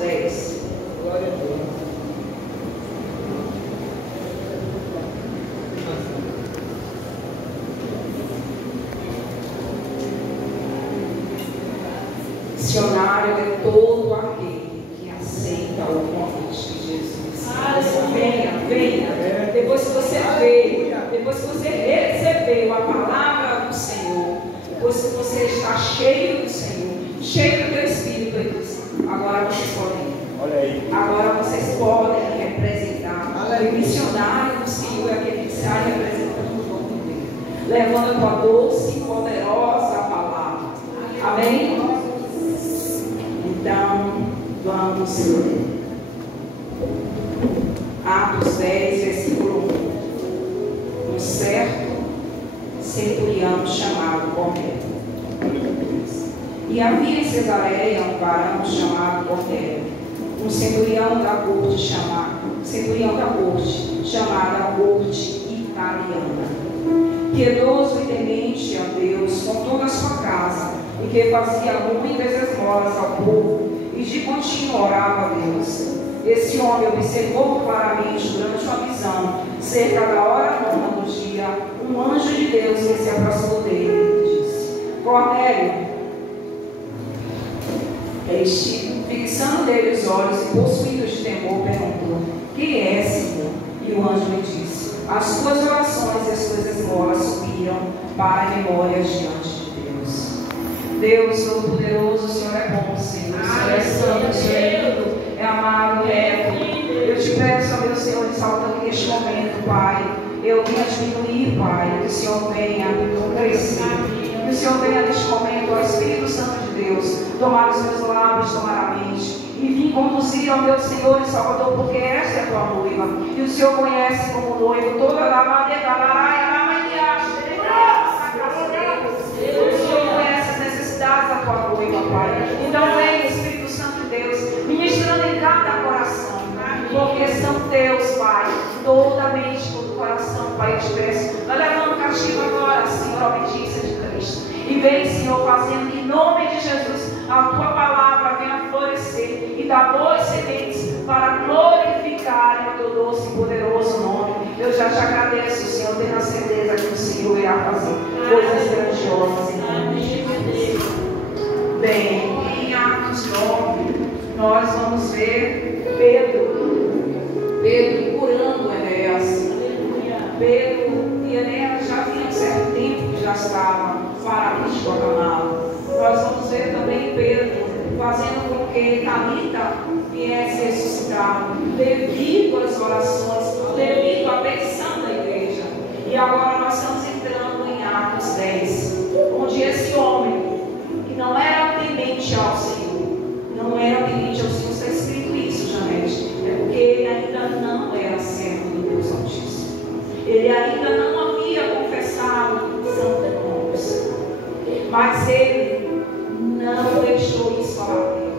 10. Glória a Deus. Missionário é todo aquele que aceita o convite de Jesus. Venha, venha. Depois que você veio, depois que você recebeu a palavra do Senhor, depois que você está cheio do Senhor, cheio do teu Espírito, Ele diz, agora vocês podem ir. Olha aí. Agora vocês podem representar. O missionário do Senhor é aquele que sai representando o nome dele, levando a tua doce e poderosa palavra. Amém? Então, vamos ler. Atos 10, versículo 1. Um certo centurião chamado Cornélio. E havia em Cesareia um varão chamado Cornélio, um centurião da corte chamada corte italiana, piedoso e temente a Deus com toda a sua casa, e que fazia muitas esmolas ao povo, e de contínuo orava a Deus. Esse homem observou claramente durante uma visão, cerca da hora 9 do dia, um anjo de Deus que se aproximou dele e disse: Cornélio. Este, fixando dele os olhos e possuído de temor, perguntou: Quem é, Senhor? E o anjo lhe disse: As tuas orações e as tuas esmolas subiram para a memória diante de Deus. Deus Todo-Poderoso, o Senhor é bom, Senhor. O Senhor é santo, o Senhor é lindo, é amado, é reto. Eu te peço, ó meu Senhor, exaltando neste momento, Pai. Eu venha diminuir, Pai, que o Senhor venha crescer. Que o Senhor venha neste momento, ó Espírito Santo de Deus, tomar os meus lábios, tomar a mente e vim conduzir ao meu Senhor e Salvador, porque esta é a tua noiva. E o Senhor conhece como noivo toda a o Senhor conhece as necessidades da tua noiva, Pai. Então vem, Espírito Santo de Deus, ministrando em cada coração, porque são teus, Pai, toda a mente, todo o coração, Pai, eu te peço. Vai levando cativo agora, Senhor, a obediência de Cristo. E vem, Senhor, fazendo em nome de Jesus a tua palavra venha florescer e dar boas sementes para glorificar o teu doce e poderoso nome. Eu já te agradeço, Senhor, tendo a certeza que o Senhor irá fazer coisas grandiosas em nome de Jesus. Bem, em Atos 9, nós vamos ver Pedro curando Enéas. Pedro e Enéas já havia um certo tempo que já estavam paralíticos acamados. Nós vamos ver também Pedro fazendo com que Talita viesse ressuscitar, devido às orações, devido à petição da igreja. E agora nós estamos entrando em Atos 10, onde esse homem, que não era temente ao Senhor, está escrito isso, Janete, é porque ele ainda não era servo do Deus Altíssimo. Ele ainda não havia confessado santos nomes, mas ele não deixou isso abater,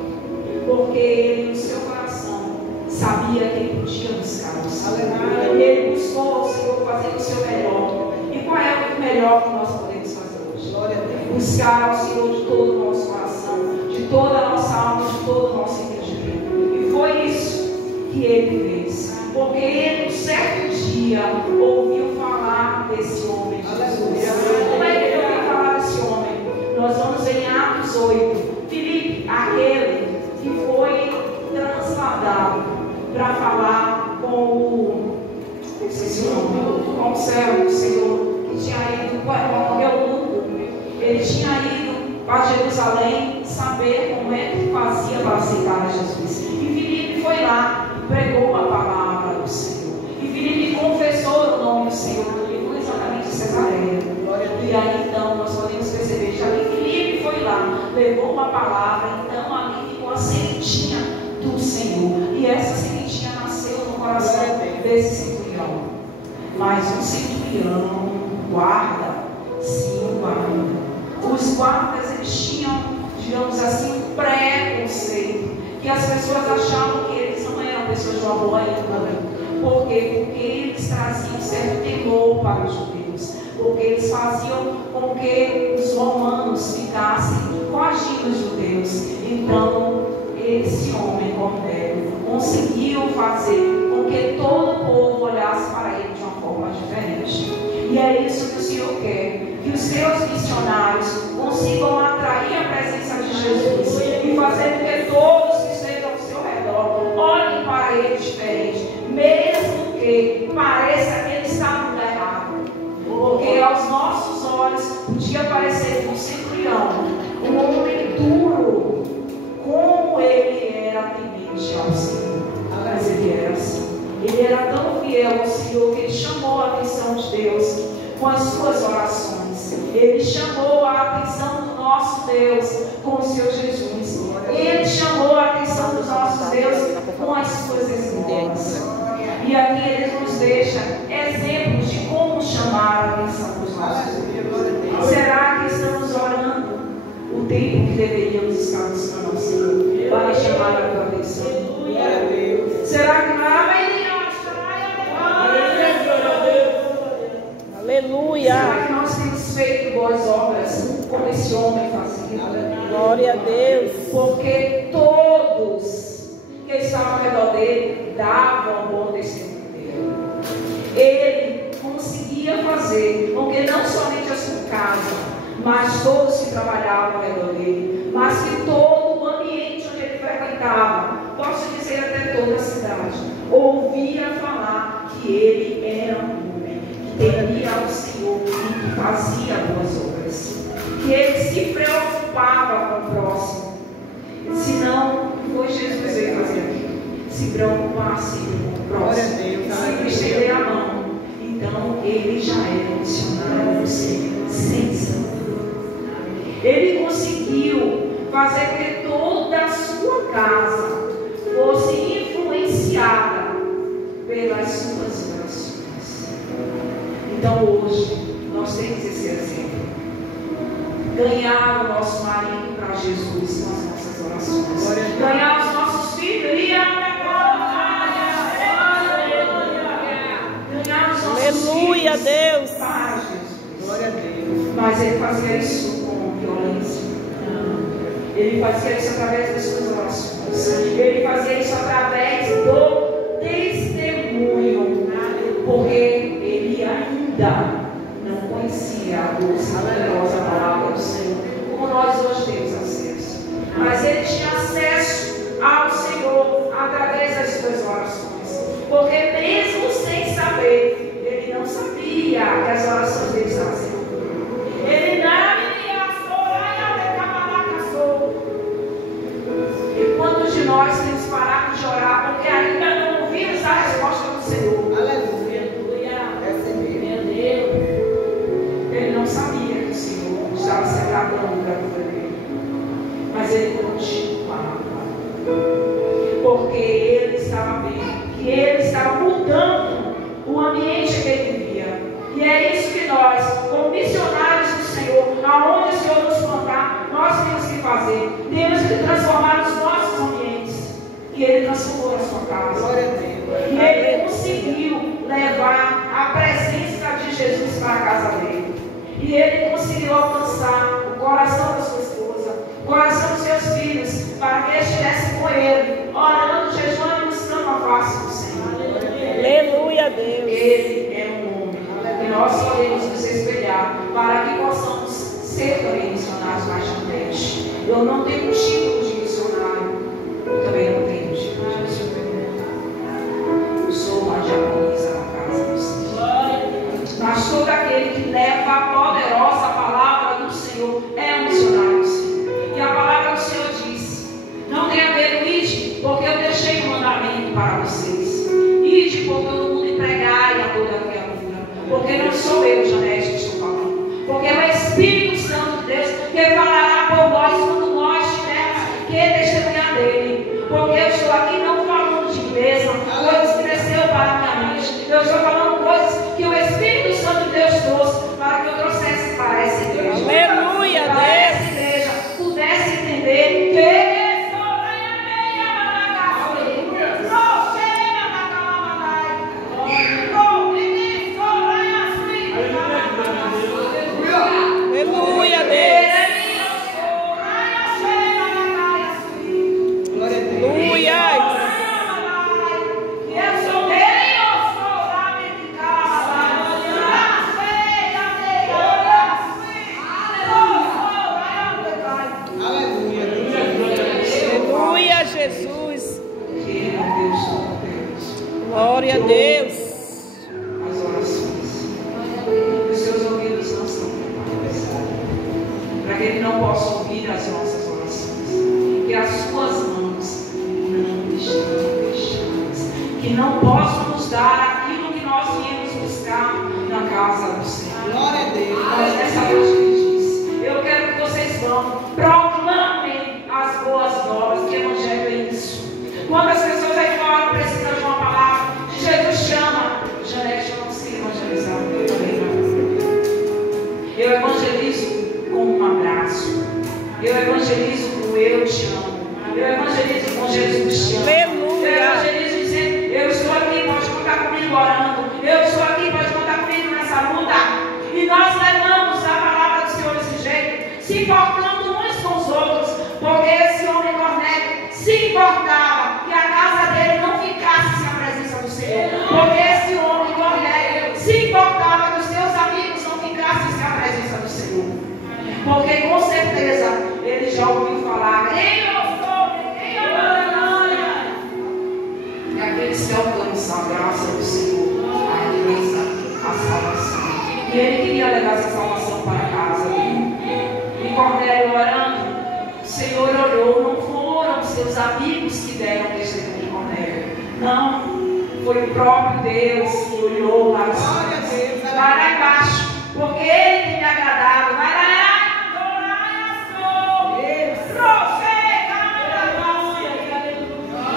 porque ele no seu coração sabia que ele podia buscar o Senhor. Ele buscou o Senhor fazendo o seu melhor. E qual é o melhor que nós podemos fazer hoje? Buscar ao Senhor de todo o nosso coração, de toda a nossa alma, de todo o nosso entendimento. E foi isso que ele fez, porque ele, um certo dia, ouviu falar desse homem Jesus. Como é que ele ouviu falar desse homem? Nós vamos em Atos 8. Filipe, aquele que foi transladado para falar com o servo do Senhor, que tinha ido para o eunuco. Ele tinha ido para Jerusalém saber como é que fazia para aceitar Jesus. E Filipe foi lá e pregou a palavra do Senhor. E Filipe confessou o nome do Senhor, e foi exatamente Cesareia. E aí então nós podemos perceber, já que Filipe foi lá, levou uma palavra, então ali ficou a sementinha do Senhor. E essa sementinha nasceu no coração desse centurião. Mas um centurião guarda, sim, guarda. Os guardas, eles tinham, digamos assim, um preconceito, que as pessoas achavam que eles não eram pessoas de uma boa índole. Por quê? Porque eles traziam um certo temor para os judeus, porque eles faziam com que os romanos ficassem coagindo os judeus. Então, esse homem, como conseguiu fazer com que todo o povo olhasse para ele de uma forma diferente. E é isso que o Senhor quer, que os seus missionários consigam atrair a presença de Jesus e fazer com que todos que estejam ao seu redor olhem para ele diferente, mesmo que pareça que ele está no lugar errado. Porque aos nossos olhos podia parecer um centurião, um homem duro, como ele era temente ao Senhor. Mas ele era assim. Ele era tão fiel ao Senhor que ele chamou a atenção de Deus com as suas orações. Ele chamou a atenção do nosso Deus com o seu Jesus. Ele chamou a atenção dos nossos Deus com as suas esmolas. E aqui ele nos deixa exemplos de como chamar a atenção dos nossos Deus. Será que estamos orando o tempo que deveríamos estar buscando ao Senhor para chamar a tua atenção? Será que não Aleluia. Será que nós temos feito boas obras como esse homem fazia? Glória a Deus. Porque todos que estavam ao redor dele davam bom testemunho dele. Ele conseguia fazer com que não somente a sua casa, mas todos que trabalhavam ao redor dele, mas que todo o ambiente onde ele frequentava, posso dizer até toda a cidade, ouvia falar que ele era um homem que temia ao Senhor e que fazia boas obras, que ele se preocupava com o próximo. Se não foi Jesus que veio fazer aqui, se preocupasse com o próximo, se estender a mão, então ele já era missionário do Senhor, sem saber. Ele conseguiu fazer com que toda a sua casa fosse influenciada pelas suas orações. Então hoje nós temos esse exemplo. Ganhar o nosso marido para Jesus com as nossas orações. Ganhar os nossos filhos e ganhar os nossos Aleluia, filhos Deus. para Jesus. Glória a Deus. Mas ele fazia isso com violência. Ele fazia isso através das suas orações. Ele fazia isso através do testemunho. Porque ele ainda não conhecia a doce, poderosa palavra do Senhor, como nós hoje temos acesso. Mas ele tinha acesso ao Senhor através das suas orações. Porque mesmo sem saber, ele não sabia que as orações dele estavam sendo ouvidas. Ele não E quantos de nós temos parado de orar porque ainda não ouvimos a resposta do Senhor? Aleluia. Meu Deus. Ele não sabia que o Senhor estava se agradando da vida dele. Mas ele continuava. Porque ele estava vendo que ele estava mudando o ambiente que ele vivia. E é isso que nós, como missionários do Senhor, aonde o Senhor nos plantar, nós temos que fazer. Temos que transformar os nossos ambientes. E ele transformou a sua casa. E ele conseguiu levar a presença de Jesus para a casa dele. E ele conseguiu alcançar o coração da sua esposa, o coração dos seus filhos, para que eles estivessem com ele, orando, jejuando e buscando a face do Senhor. Aleluia, Deus. Ele é um homem que nós podemos nos espelhar para que possamos ser também missionários mais também. Eu não tenho um título de missionário, eu também não tenho um título de missionário. Eu sou uma diaconisa na casa do Senhor. Mas todo aquele que leva a poderosa palavra do Senhor é um missionário do Senhor. E a palavra do Senhor diz: não tenha medo, ide, porque eu deixei um mandamento para vocês. Ide por todo mundo e pregai a toda criatura. Porque não sou eu, Janete, que estou falando. Porque é o Espírito Santo de Deus que falará por nós quando nós tivermos que testemunhar dele. Porque eu estou aqui não falando de igreja, coisas que desceu para a minha mente. Eu estou falando coisas que o Espírito Santo de Deus trouxe para que eu trouxesse para essa igreja. Aleluia, para essa igreja pudesse entender que aleluia. Jesus. Porque Ele é um Deus todo-poderoso. Glória a Deus. As orações. Os seus ouvidos não estão preparados para que Ele não possa ouvir as nossas orações. Que as suas mãos não estão fechadas. Que não possam nos dar aquilo que nós viemos buscar na casa do Senhor. Glória a Deus. Mas nessa noite Ele disse: eu quero que vocês vão, proclamem as boas novas, que evangelho é isso. Quando as pessoas aí fora precisam de uma palavra, Jesus chama. Janete, eu não sei evangelizar, eu também não. Eu evangelizo com um abraço. Eu evangelizo com eu te amo. Eu evangelizo com Jesus te ama. Aleluia. Eu evangelizo dizendo: eu estou aqui, pode contar comigo orando. Eu estou aqui, pode contar comigo nessa luta. E nós levamos a palavra do Senhor desse jeito, se importando uns com os outros, porque esse homem Cornélio se importava que a casa dele não ficasse sem a presença do Senhor. Porque esse homem Cornélio se importava que os seus amigos não ficassem sem a presença do Senhor. Porque com certeza ele já ouviu falar: quem eu sou, quem eu amo. E aqueles que alcançam a graça do Senhor, alcançam a salvação. E ele queria levar essa salvação para casa dele. E Cornélio orando, o Senhor olhou, não foram seus amigos que deram testemunho de Cornélio. Não, foi o próprio Deus que olhou lá. Vai lá embaixo, porque Ele tem me agradado. Vai lá.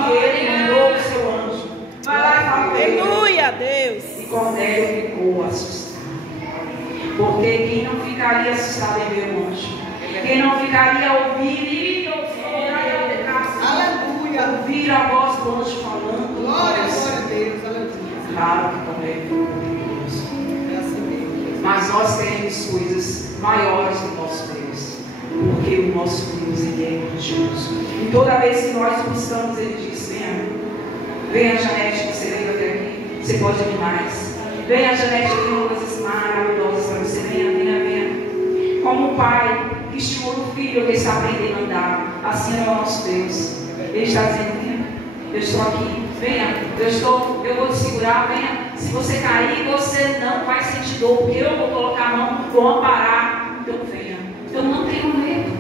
E Ele mandou o seu anjo. Vai lá e fala. Aleluia, Deus. E Cornélio ficou assustado. Porque quem não ficaria assustado em ver o anjo? Quem não ficaria a ouvir ouvir a voz do anjo falando? Glória a Deus, aleluia. Claro que Cornélio ficou curioso. Mas nós queremos coisas maiores do nosso Deus. Porque o nosso Deus, Ele é grandioso. E toda vez que nós o buscamos, Ele diz: venha Janete, você veio até aqui. Você pode vir mais. Venha Janete, eu tenho coisas maravilhosas para você. Venha. Como um pai que estimula o filho que está aprendendo a andar, assim é o nosso Deus. Ele está dizendo: venha, eu estou aqui. Venha, eu vou te segurar. Venha. Se você cair, você não vai sentir dor, porque eu vou colocar a mão, vou amparar. Então venha. Então não tenho medo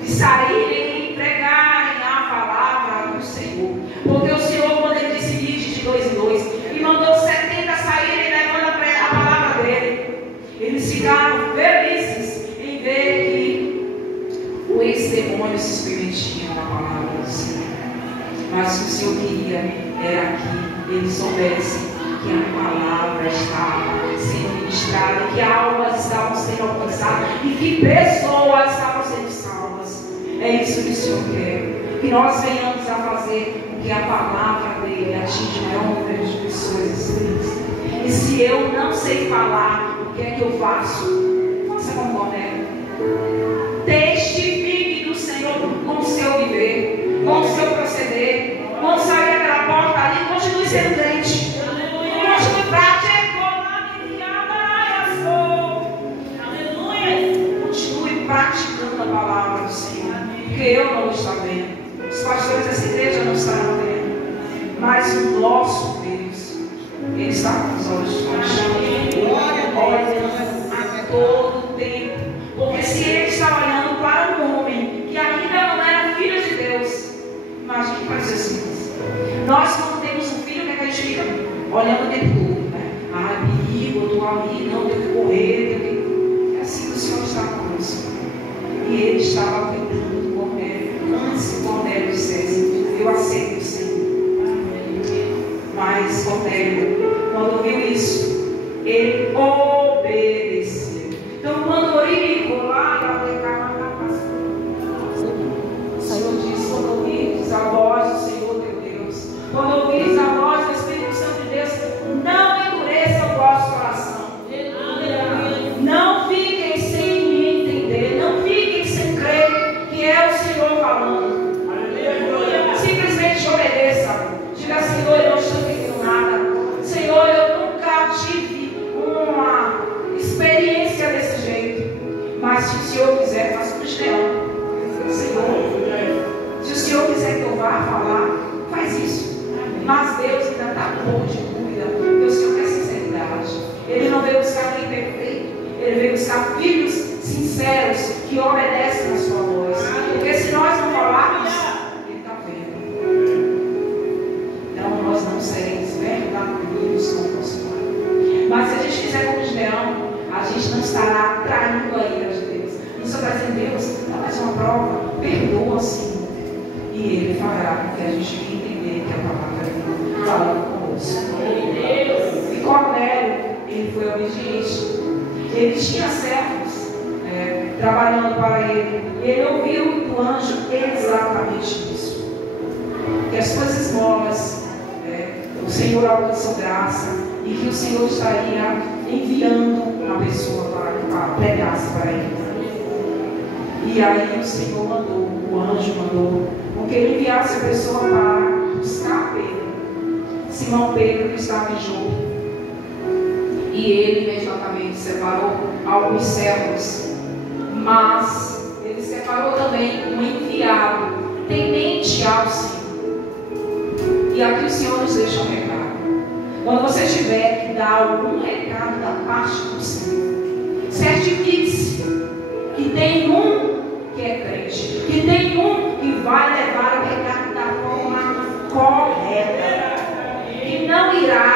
de saírem e pregarem a palavra do Senhor. Porque o Senhor, quando Ele disse ide de 2 em 2, e mandou 70 saírem levando a palavra dele, eles ficaram felizes em ver que o ex-demônio se permitia na palavra do Senhor. Mas o que o Senhor queria era que eles soubessem que a palavra estava sendo ministrada, que almas estavam sendo alcançadas e que pessoas estavam sendo salvas. É isso que o Senhor quer, que nós venhamos a fazer com que a palavra dele atinja o maior número de pessoas. E se eu não sei falar, o que é que eu faço? Faça como Cornélio. Testifique do Senhor com o seu viver, com o seu proceder. Quando sair daquela porta ali, continue sendo crente. Continue praticando a palavra do Senhor, porque eu não estou vendo, os pastores dessa igreja não estarão vendo, mas o nosso Deus, Ele está com os olhos fechados, olha a todo tempo. Porque se Ele está olhando para um homem que ainda não era filho de Deus, imagine para ser assim. Nós, quando temos um filho, o que é que a gente fica? Olhando o tempo todo, né? Ah, perigo, eu estou ali, não, tenho que correr, É assim que o Senhor está conosco. E Ele estava cuidando do Cornélio. Antes que Cornélio dissesse: eu aceito o Senhor. Mas Cornélio, quando viu isso, ele obedeceu. Então, quando eu lá, o Senhor diz: quando ouvires a voz do Senhor teu Deus, quando ouvires a voz do Espírito Santo de Deus, não endureça o vosso coração. Não fiquem sem me entender, não fiquem sem crer que é o Senhor falando. Simplesmente obedeça. Diga: Senhor, eu não estou entendendo nada. Senhor, eu nunca tive uma levar, falar, faz isso. Mas Deus ainda está com um pouco de dúvida, porque o Senhor quer sinceridade. Ele não veio buscar quem perfeito, Ele veio buscar filhos sinceros que obedecem a sua voz. Porque se nós não falarmos, Ele está vendo. Então nós não seremos verdadeiros com o nosso Pai. Mas se a gente fizer como Gideão, a gente não estará traindo a ira de Deus. Isso está dizendo, Deus, dá mais uma prova, perdoa, Senhor. E Ele fará com que a gente entender que a palavra dele falando conosco. E Cornélio, ele foi obediente. Ele tinha servos trabalhando para ele. E ele ouviu do anjo exatamente isso. Que as coisas novas, o Senhor alcançou graça. E que o Senhor estaria enviando uma pessoa para pregasse para ele. E aí o Senhor mandou, o anjo mandou, com que ele enviasse a pessoa para buscar Pedro. Simão Pedro, que estava em Jope. E ele imediatamente separou alguns servos, mas ele separou também um enviado, temente ao Senhor. E aqui o Senhor nos deixa um recado. Quando você tiver que dar algum recado da parte do Senhor, certifique-se que tem um que é crente, que tem um que vai levar o recado da forma correta, que não irá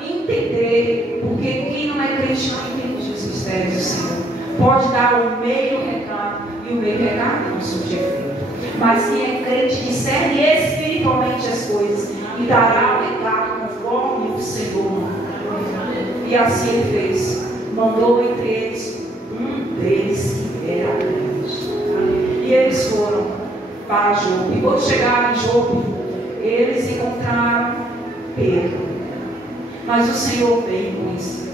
entender, porque quem não é crente não entende os mistérios do Senhor. Pode dar o meio recado e o meio recado não surge efeito. Mas quem é crente discerne espiritualmente as coisas e dará o recado conforme o Senhor mandou. E assim ele fez. Mandou entre eles um deles que era crente. E eles foram para Jope. E quando chegaram em Jope, eles encontraram Pedro. Mas o Senhor bem conhecia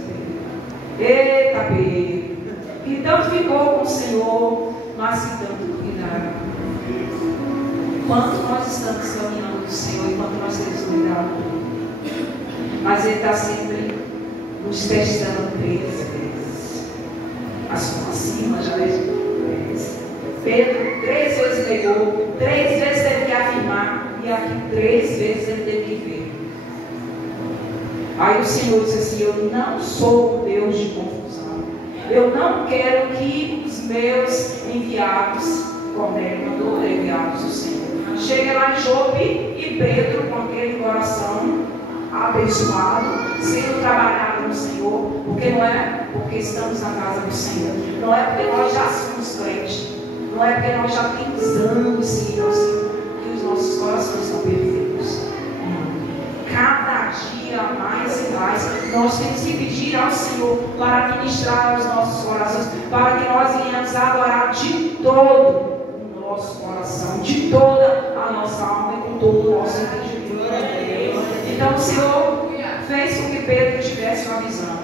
Pedro. Eita, Pedro! Que tanto ficou com o Senhor, mas que tanto cuidaram. Quanto nós estamos caminhando do Senhor e quanto nós temos cuidado. Mas Ele está sempre nos testando 3 vezes. Acima já 10 vezes. Pedro 3 vezes negou, 3 vezes teve que afirmar, e aqui 3 vezes ele teve que ver. Aí o Senhor disse assim: eu não sou um Deus de confusão. Eu não quero que os meus enviados, Cornélio mandou enviados do Senhor, cheguem lá em Jope e Pedro, com aquele coração abençoado, sendo trabalhado no Senhor, porque não é porque estamos na casa do Senhor, não é porque nós já somos crentes, não é porque nós já temos anos seguidos que os nossos corações estão perfeitos. Cada dia mais e mais nós temos que pedir ao Senhor para ministrar os nossos corações, para que nós venhamos a adorar de todo o nosso coração, de toda a nossa alma e com todo o nosso entendimento. Então o Senhor fez com que Pedro tivesse uma visão.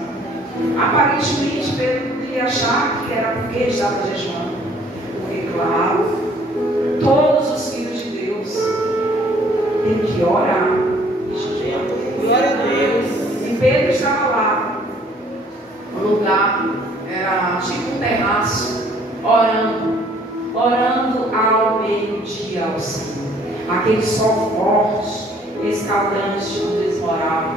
Aparentemente Pedro poderia achar que era porque ele estava jejuando, porque claro, todos os filhos de Deus têm que orar. Glória a Deus. E Pedro estava lá, o lugar era tipo um terraço, orando ao meio-dia ao Senhor. Aquele sol forte, escaldante onde eles moravam.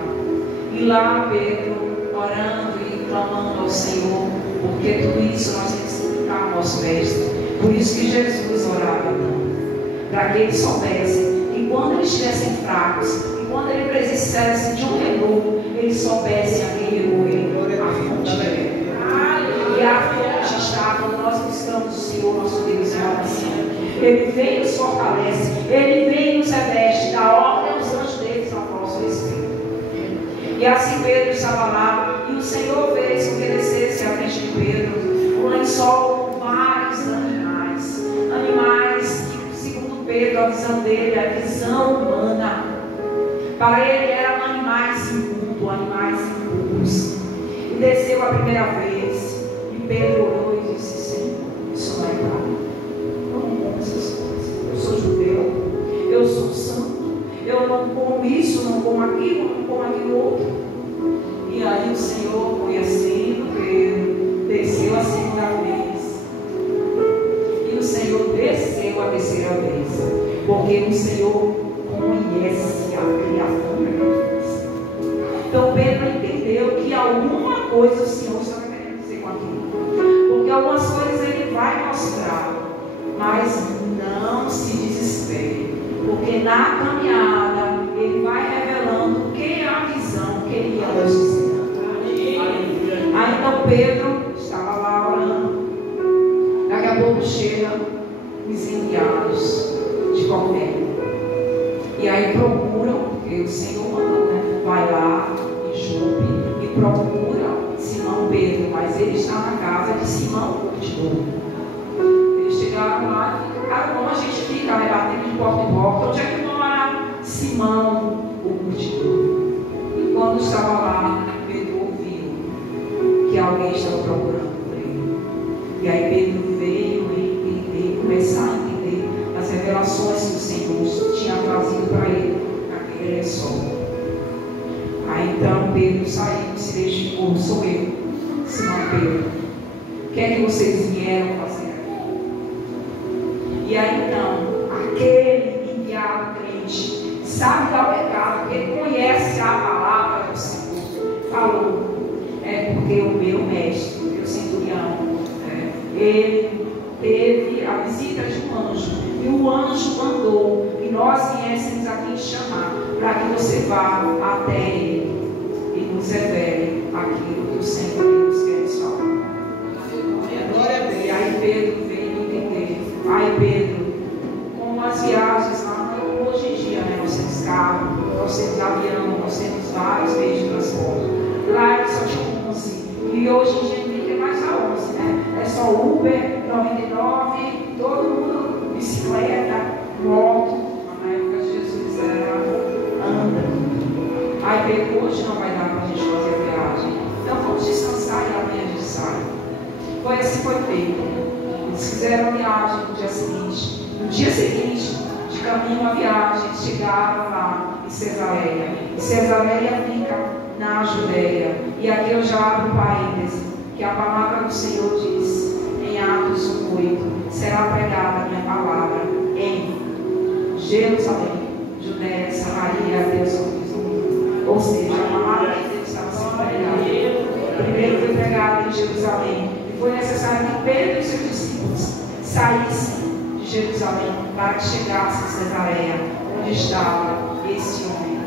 E lá Pedro orando e clamando ao Senhor, porque tudo isso nós temos que ficar ao nosso mestre. Por isso que Jesus orava tanto, para que eles soubessem que quando eles estivessem fracos, quando ele precisasse de um renovo, eles soubessem a quem remover a fonte dele. E a fonte está quando nós buscamos o Senhor, nosso Deus, em oração. Ele vem e nos fortalece, Ele vem e nos reveste, dá ordem aos anjos deles ao nosso respeito. E assim Pedro estava lá, e o Senhor fez com que descesse à frente de Pedro um lençol com vários animais. Animais que, segundo Pedro, a visão dele é a visão humana. Para ele eram animais imundos, animais impuros. E desceu a primeira vez. E Pedro orou e disse: Senhor, isso não é claro. Eu não como essas coisas. Eu sou judeu. Eu sou santo. Eu não como isso, não como aquilo, não como aquilo outro. E aí o Senhor foi assim, Pedro desceu a segunda vez. E o Senhor desceu a terceira vez. porque o Senhor conhece a criatura. Então Pedro entendeu que alguma coisa o Senhor estava querendo dizer com aquilo. Porque algumas coisas ele vai mostrar, mas não se desespere. Porque na caminhada ele vai revelando o que é a visão que ele ia nos dizer. Aí então Pedro estava lá orando. Daqui a pouco chegam os enviados de Cornélio. E aí procuram, porque o Senhor mandou, né? Vai lá em Jope e procura Simão Pedro, mas ele está na casa de Simão Curtidor. Eles chegaram lá e ficaram, como a gente fica, né? Batendo de porta em porta, onde é que mora Simão o Curtidor? E quando estava lá, Pedro ouviu que alguém estava procurando por ele. E aí Pedro veio entender, começar a entender as revelações que o Senhor tinha trazido para ele naquele lençol. Aí então Pedro saiu e se identificou: sou eu, Simão Pedro. O que é que vocês vieram fazer aqui? E aí então, aquele enviado crente sabe dar o recado, porque ele conhece a palavra do Senhor, falou: é porque o meu mestre, o meu centurião, ele teve a visita de um anjo, e o anjo mandou que nós viéssemos aqui chamar, para que você vá até ele e nos revele aquilo que o Senhor nos quer falar. E aí Pedro veio entender. Aí Pedro, como as viagens lá, hoje em dia, né, nós temos carro, nós temos avião, nós temos vários meios de transporte. Lá ele só tinha 11, e hoje em dia não tem mais a 11, né? É só Uber, 99, todo mundo, bicicleta, moto. Na época de Jesus era anda. Aí Pedro, hoje não vai dar para a gente fazer a viagem, então vamos descansar e amanhã a gente sai. Foi assim, foi feito. Eles fizeram a viagem no dia seguinte. No dia seguinte, de caminho a viagem, chegaram lá em Cesareia. E Cesareia fica na Judéia. E aqui eu já abro um parêntese, que a palavra do Senhor diz em Atos 1:8: será pregada a minha palavra em Jerusalém, Judéia, Samaria, Deus o mundo. Ou seja, a palavra de Deus estava sendo pregada. Primeiro foi pregada em Jerusalém, e foi necessário que Pedro e seus discípulos saíssem de Jerusalém para que chegassem a Cesareia, onde estava esse homem.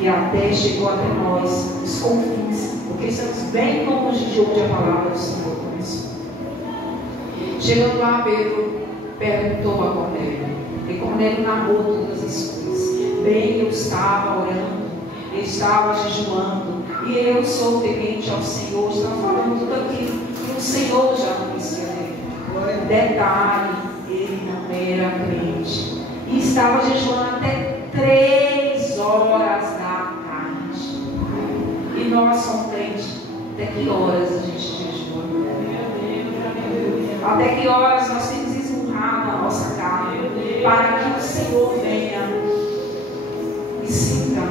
E até chegou até nós, os confins, porque estamos bem longe de onde a palavra do Senhor começou. Chegando lá, Pedro perguntou a Cornélio, e Cornélio narrou todas as coisas. Bem, eu estava orando, eu estava jejuando, e eu sou temente ao Senhor, estava falando tudo aquilo que o Senhor já conhecia dele. Detalhe, ele não era crente, e estava jejuando até 3 horas da tarde. E nós somos crentes, até que horas a gente jejua? Até que horas nós temos esmurrado a nossa carne para que o Senhor venha e sinta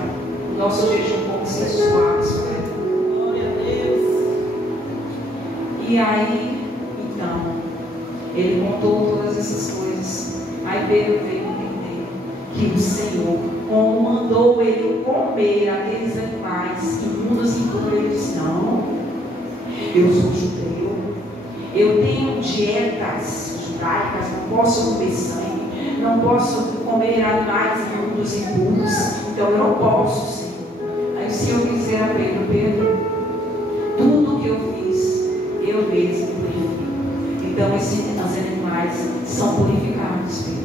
o nosso jejum como ser suave. E aí, então, ele contou todas essas coisas. Aí Pedro veio entender que o Senhor, como mandou ele comer aqueles animais imundos e impuros, ele disse: não, eu sou judeu, eu tenho dietas judaicas, não posso comer sangue, não posso comer animais imundos e impuros, então eu não posso, Senhor. Aí o Senhor quis dizer a Pedro: Pedro, tudo que eu fiz, eu mesmo purifico. Então esses animais são purificados, Pedro.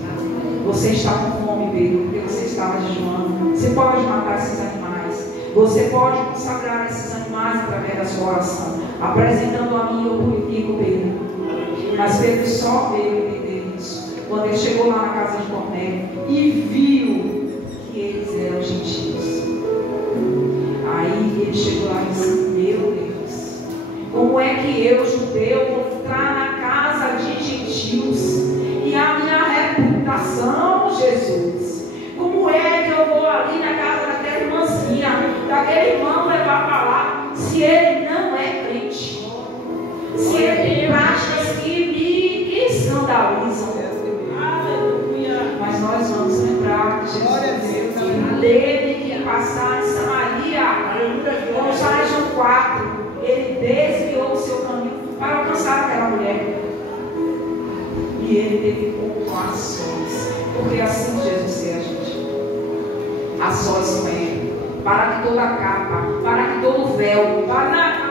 Você está com fome, Pedro, porque você estava jejuando. Você pode matar esses animais. Você pode consagrar esses animais através da sua oração, apresentando a mim, eu purifico, Pedro. Mas Pedro só veio entender isso quando ele chegou lá na casa de Cornélio e viu que eles eram gentios. Aí ele chegou lá e disse: meu Deus, como é que eu, judeu, vou entrar na casa de gentios? E a minha reputação, Jesus, como é que eu vou ali na casa daquela irmãzinha, daquele irmão levar para lá, se ele não é crente, se ele tem práticas que me escandalizam? Mas Jesus. Glória a Deus, aleluia. Teve que passar em Samaria. Quando está em João 4, ele desviou o seu caminho para alcançar aquela mulher. E ele teve comparações. Porque assim Jesus é a gente. A sós com ele. Para que toda capa, para que todo véu, para na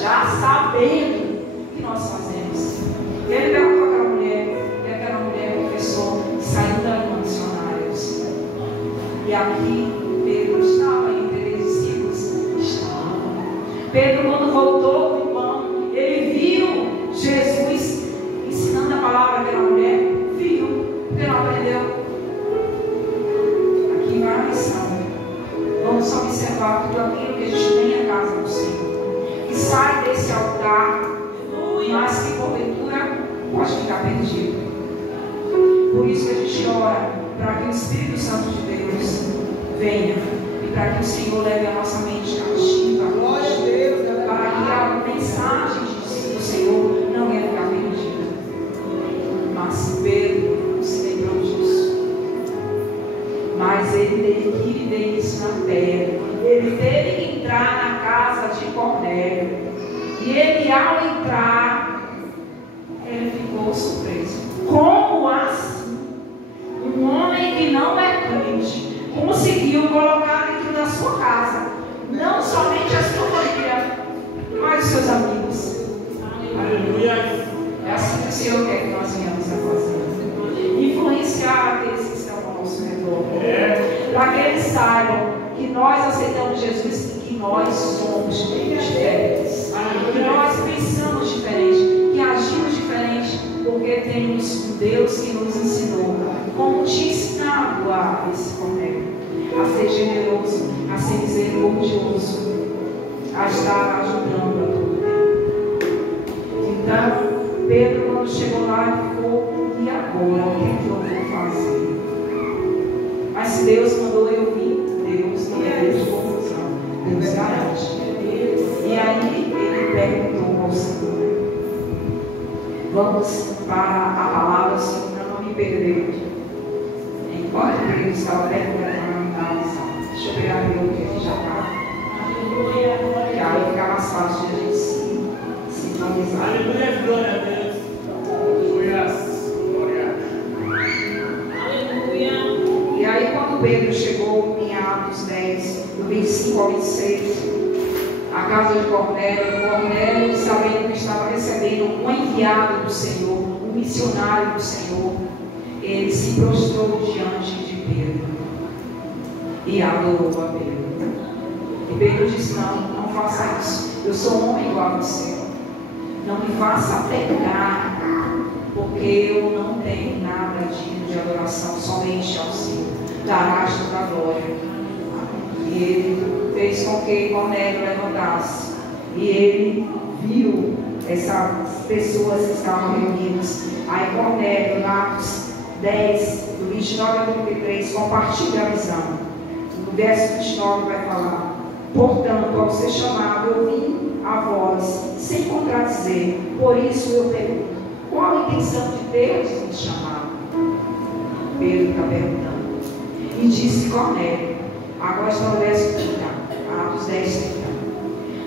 já sabendo o que nós fazemos. Ele perguntou àquela mulher, e aquela mulher confessou, saindo da missionários. E aqui Pedro estava entre os discípulos. Estava. Pedro, quando voltou com o pão, ele viu Jesus ensinando a palavra àquela mulher. Viu, porque não aprendeu. Aqui vai a lição. Vamos observar tudo aquilo que a gente tem à casa do Senhor. Sai desse altar, mas que porventura pode ficar perdido. Por isso que a gente ora para que o Espírito Santo de Deus venha e para que o Senhor leve a nossa mente cativa. Glória a Deus, para que a mensagem do Senhor não venha ficar perdida. Mas Pedro se lembrou disso. Mas ele teve que viver isso na terra. Ele teve que entrar na casa de Cornélio. E ele, ao entrar, ele ficou surpreso. Como assim? Um homem que não é crente conseguiu colocar dentro da sua casa não somente a sua família, mas os seus amigos. Aleluia. É assim que o Senhor quer que nós venhamos a fazer. Influenciar aqueles que estão ao nosso redor. Para que eles saibam que nós aceitamos Jesus e que nós somos diferentes. Que nós pensamos diferente, que agimos diferente, porque temos um Deus que nos ensinou, como te ensinado a esse Cornélio, a ser generoso, a ser misericordioso, a estar ajudando a todo tempo. Então, Pedro, quando chegou lá, ficou, e agora? O que é que eu vou fazer? Mas se Deus mandou eu vir, Deus não é Deus de confusão. Deus garante. E aí ele perguntou ao Senhor. Vamos para a palavra, Senhor, para não me perder. Enquanto Pedro estava perto da lição. Deixa eu pegar meu que aqui já está. Que aí fica mais fácil de a gente se sintonizar. Aleluia, glória a Deus. E aí quando Pedro chegou em Atos 10, do 25 ao 26, a casa de Cornélio, sabendo que estava recebendo um enviado do Senhor, um missionário do Senhor, ele se prostrou diante de Pedro e adorou a Pedro. E Pedro disse: não faça isso, eu sou um homem igual a você, não me faça pecar, porque eu não tenho nada digno de adoração, somente ao Senhor darás toda a glória. E ele fez com que Cornélio levantasse. E ele viu essas pessoas que estavam reunidas. Aí Cornélio, Atos 10, do 29 ao 33, compartilha a visão. No verso 29 vai falar: portanto, ao ser chamado, eu vim a vós, sem contradizer. Por isso eu pergunto: qual a intenção de Deus em nos chamar? Pedro está perguntando. E disse Cornélio, agora está no verso 30, Atos 10, 30.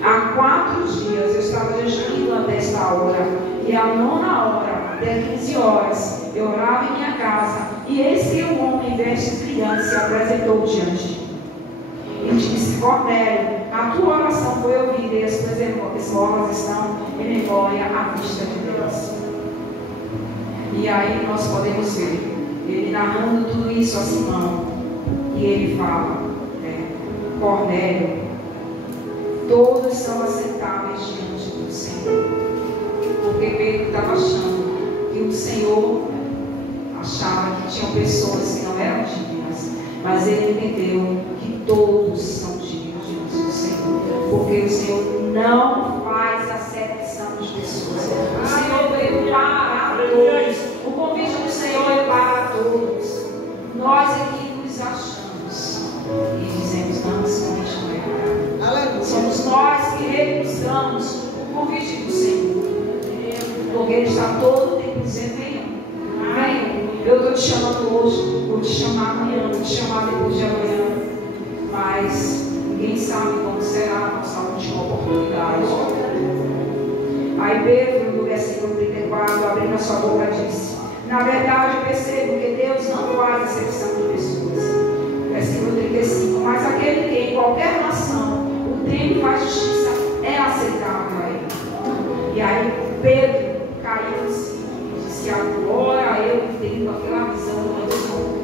Há 4 dias eu estava jejuando até esta hora, e à 9ª hora, até 15 horas, eu orava em minha casa, e eis que um homem veste brilhante se apresentou diante de mim. E disse: Cornélio, a tua oração foi ouvida, e as tuas esmolas estão em memória à vista de Deus. E aí nós podemos ver ele narrando tudo isso a Simão. E ele fala: Cornélio, todos são aceitáveis diante do Senhor. Porque Pedro estava achando que o Senhor achava que tinham pessoas que não eram dignas, mas ele entendeu que todos são dignos diante do Senhor, porque o Senhor não faz acepção de pessoas. O Senhor veio para todos. O estou te chamando hoje, vou te chamar amanhã, vou te chamar depois de amanhã. Mas ninguém sabe como será a nossa última oportunidade. Aí Pedro, no versículo 34, abrindo a sua boca, disse: na verdade, eu percebo que Deus não faz acepção de pessoas. Versículo 35. Mas aquele que em qualquer nação o tempo e faz justiça é aceitável a ele. E aí Pedro caiu em si e disse: agora eu entendo aquela visão do meu Senhor.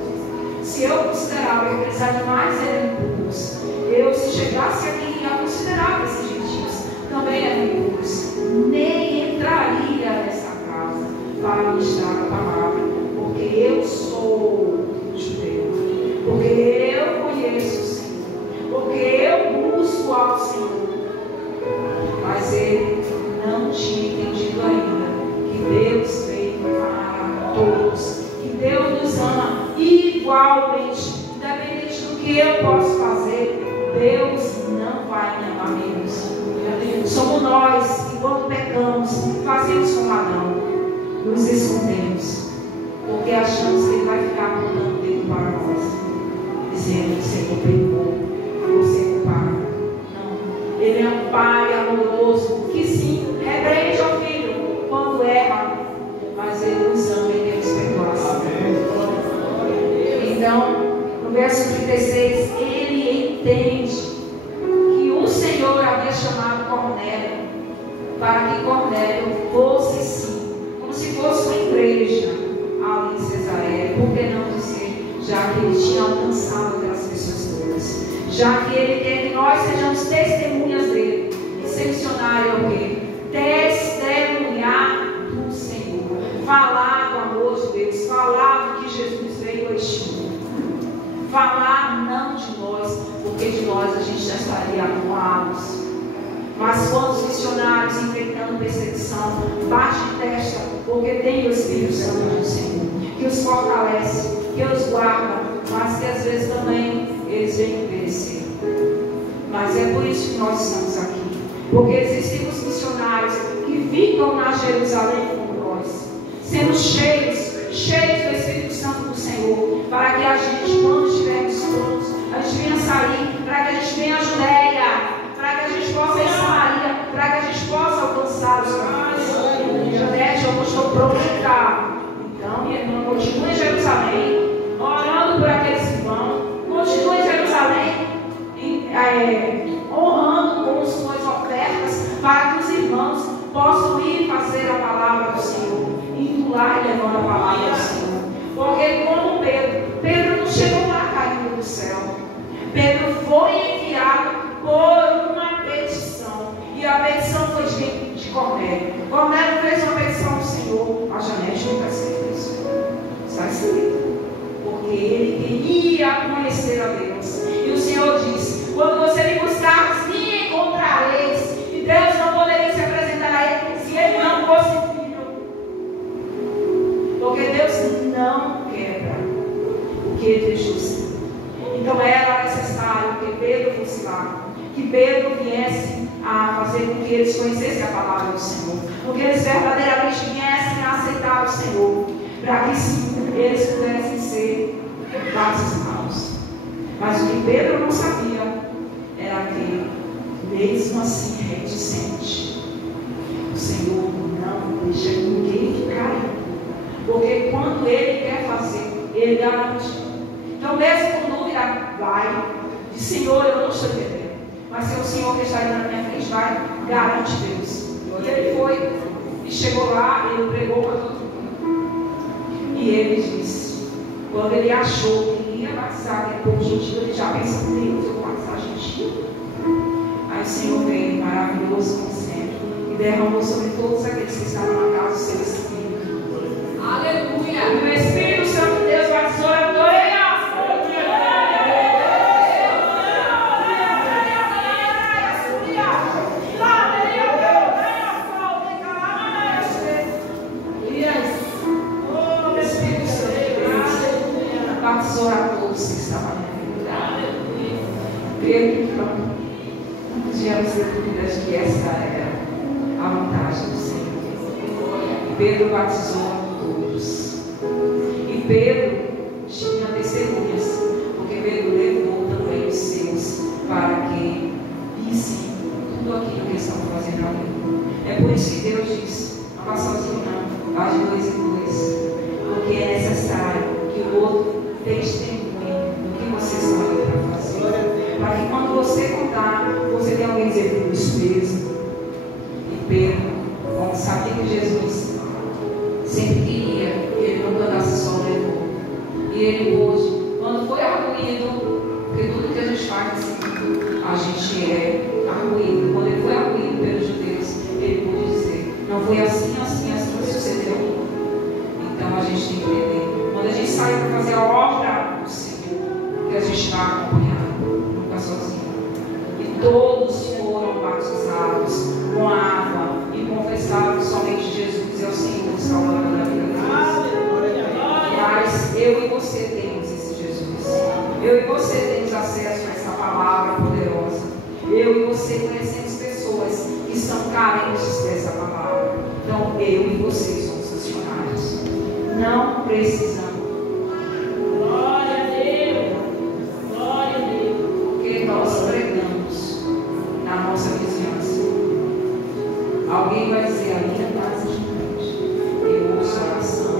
Se eu considerava que aqueles animais eram impuros, eu, se chegasse aqui, ia considerar que esses gentios também eram impuros. Nem entraria nessa casa para ministrar a palavra, porque eu sou judeu, porque eu conheço o Senhor, porque eu busco ao Senhor. Mas ele não tinha entendido ainda que Deus veio para todos, que Deus nos ama igualmente, independente do que eu posso fazer. Deus não vai me amar menos. Somos nós que, quando pecamos, fazemos como Adão, nos escondemos, porque achamos que Ele vai ficar apontando o dedo para nós, dizendo: Senhor, perdoa, você é culpado. Não, Ele é um Pai amoroso, que sim, repreende ao filho quando erra, mas Ele nos ama e quer nos perdoar. Então, no verso 36, ele entende que o Senhor havia chamado Cornélio para que Cornélio fosse sim, como se fosse uma igreja ali em Cesareia. Por que não dizer, já que ele tinha alcançado aquelas pessoas todas, já que ele quer que nós sejamos testemunhas dele. E ser missionário é o quê? Testemunhar do Senhor, falar do amor de Deus, falar do que Jesus veio a este mundo, falar não de nós, porque de nós a gente já estaria arrumados. Mas quando os missionários, enfrentando perseguição, batem testa, porque tem o Espírito Santo do Senhor, que os fortalece, que os guarda, mas que às vezes também eles vêm perecer. Mas é por isso que nós estamos aqui, porque existem os missionários que ficam na Jerusalém como nós, sendo cheios do Espírito Santo do Senhor, para que a gente, quando estivermos prontos, a gente venha sair, para que a gente venha à Judeia, para que a gente possa ir a Samaria, para que a gente possa alcançar os caminhos. Janete, eu não estou pronta. Então, minha irmã, continue em Jerusalém, orando por aqueles que vão. Continue em Jerusalém, honrando com suas ofertas, para que os irmãos possam ir fazer a palavra do Senhor, indo lá e levando a palavra do Senhor. Porque como Pedro não chegou lá caindo do céu. Pedro foi enviado por uma petição, e a petição foi de Cornélio. Cornélio fez uma petição ao Senhor. A Janete nunca esqueceu isso. Está escrito. Porque ele queria conhecer a Deus. E o Senhor disse: quando você me buscar, me encontrareis. E Deus não poderia se apresentar a ele se ele não fosse filho. Porque Deus não quebra o que ele deixou ser. Então era necessário que Pedro fosse lá, que Pedro viesse a fazer com que eles conhecessem a palavra do Senhor, com que eles verdadeiramente viessem a aceitar o Senhor, para que sim, eles pudessem ser batizados. Mas o que Pedro não sabia era que, mesmo assim reticente, o Senhor não deixa ninguém ficar aí, porque quando Ele quer fazer, Ele garante. Então, mesmo com dúvida, vai. Diz: Senhor, eu não estou entendendo, mas se é o Senhor que está aí na minha frente, vai, garante Deus. E ele foi, e chegou lá, ele pregou para todo mundo. E ele disse, quando ele achou que ia batizar depois de gentil, ele já pensou: Deus, eu vou batizar gentil. Aí o Senhor veio, maravilhoso como sempre, e derramou sobre todos aqueles que estavam na casa do seu Espírito. Aleluia! E o Espírito Santo de Deus batizou a glória. Batizou a todos que estavam ali. Pedro, então, não podíamos ter dúvidas de que esta era a vontade do Senhor. E Pedro batizou a todos. E Pedro tinha testemunhas, porque Pedro levou também os seus para que vissem tudo aquilo que estão fazendo ali. É por isso que Deus diz: não vá sozinho não, vá de dois em dois, porque é necessário que o outro testemunhe do que você está ali para fazer, para que quando você contar, você tenha alguém dizer: Deus fez. E Pedro, como sabia que Jesus sempre queria que ele não cantasse só, levou. E ele hoje, quando foi arguído, porque tudo que a gente faz assim, a gente é arguído. Quando ele foi arguído pelos judeus, ele pôde dizer: não foi assim que sucedeu. Então a gente tem que entender. Quando a gente sai para fazer a obra do Senhor, que a gente vai acompanhar, nunca sozinho. E todos foram batizados com água e confessaram que somente Jesus é o Senhor, o Salvador da vida deles. Mas eu e você temos esse Jesus. Eu e você temos acesso a essa palavra poderosa. Eu e você conhecemos pessoas que são carentes dessa palavra. Então eu e você somos missionários. Não precisamos. Glória a Deus. Glória a Deus. Porque nós pregamos na nossa vizinhança. Alguém vai dizer: a minha casa é gigante. Eu ouço oração,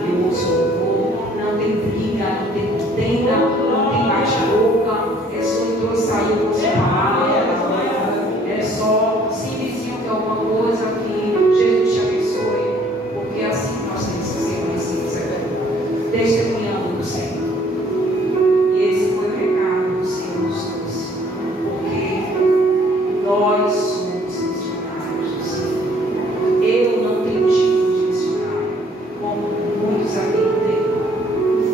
eu ouço louvor, não tem briga, não tem contenda, não tem bate-boca, é só entrou e saiu com sua palavra, é só se vizinho que alguma coisa que Jesus te abençoe, porque é assim que nós temos que ser conhecidos aqui, testemunhando do Senhor. E esse foi o recado do Senhor nos trouxe, porque nós somos missionários do Senhor. Eu não tenho título de missionário, como muitos aqui têm,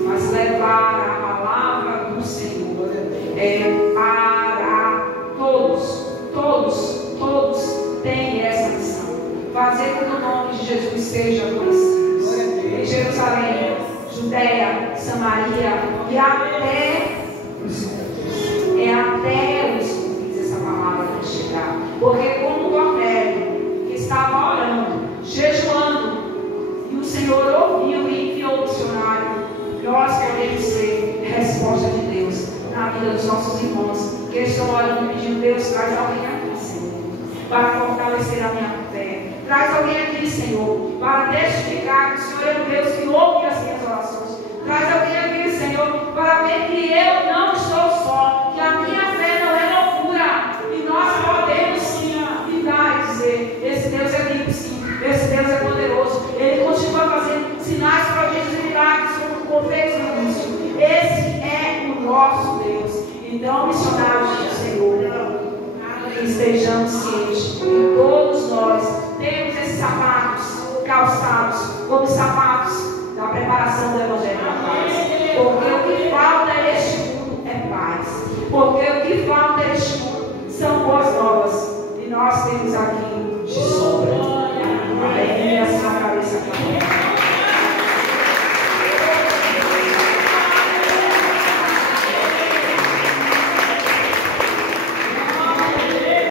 mas levar a palavra do Senhor é para todos, todos, todos têm essa missão. Fazer com que o nome de Jesus seja conhecido em Jerusalém, Judeia, Samaria e até os confins. É até os confins essa palavra vai chegar. Porque como Cornélio, que estava orando, jejuando, e o Senhor ouviu e enviou o missionário, nós queremos ser resposta de Deus na vida dos nossos irmãos que estão orando pedindo: Deus, traz alguém aqui, Senhor, para fortalecer a minha fé. Traz alguém aqui, Senhor, para testificar que o Senhor é um Deus que ouve as minhas orações. Traz alguém aqui, Senhor, para ver que eu não estou só, que a minha fé não é loucura, e nós podemos sim lidar e dizer: esse Deus é vivo, sim, esse Deus é poderoso, Ele continua fazendo sinais, prodígios e milagres como fez no início. Esse é o nosso Deus. Então, missionários do Senhor, que estejamos cientes que todos nós temos esses sapatos calçados como sapatos da preparação do Evangelho da Paz. Porque o que falta neste mundo é paz. Porque